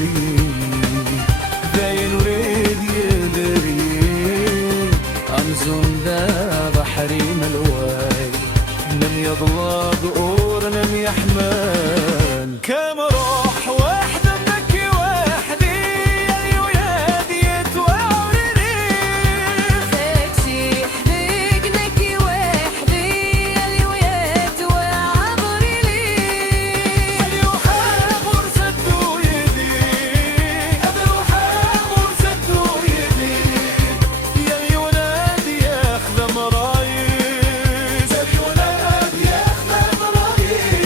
يدري ذاين وريد يدري أمزون ذا بحري ملواي نم يضلق أور نم يحمل كم روح واحدة بكي وحدي اليوياد يتوعرني فاكسي حديق نكي وحدي اليوياد وعبرني اليوحا مرسدو يدي اليوحا مرسدو يدي يا اليوناد ياخذ مرايز اليوناد ياخذ مرايز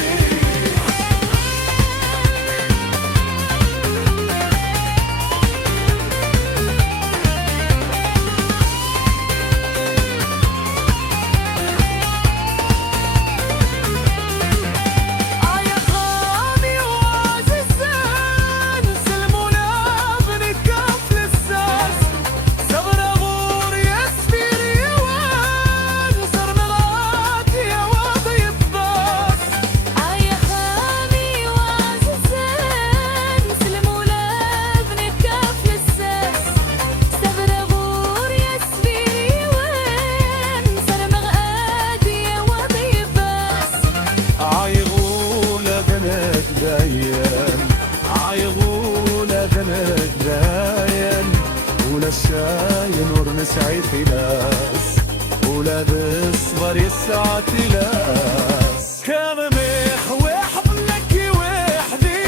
يا خامي وعزيزان سلمونا بنكاف للساس صبر غور يسفير يوان صر مغات يا واضي الضاس يا خامي وعزيزان سلموا لابن الكاف للساس صبر غور يسفير وين صار مغادي يا وضي باس عايغولا ذنك داين عايغولا ذنك داين ولا الشاي نور نسعي خلاص ولا بالصبر يسعى تلاس كان ميخ وحضنك وحدي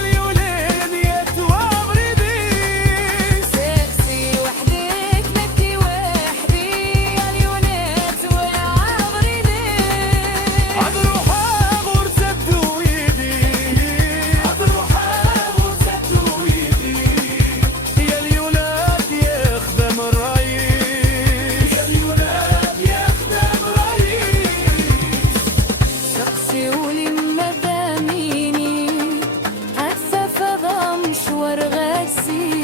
اليولين يتوابردي سكسي وحدك نكي وحدي اليونات والعبردي عذروحا غرزتو يدي عذروحا غرزتو يدي يا اليولاد يخدم الرئيس يا اليولاد يخدم الرئيس سقسي ولما ذاميني عفا فضا مشوار غاسي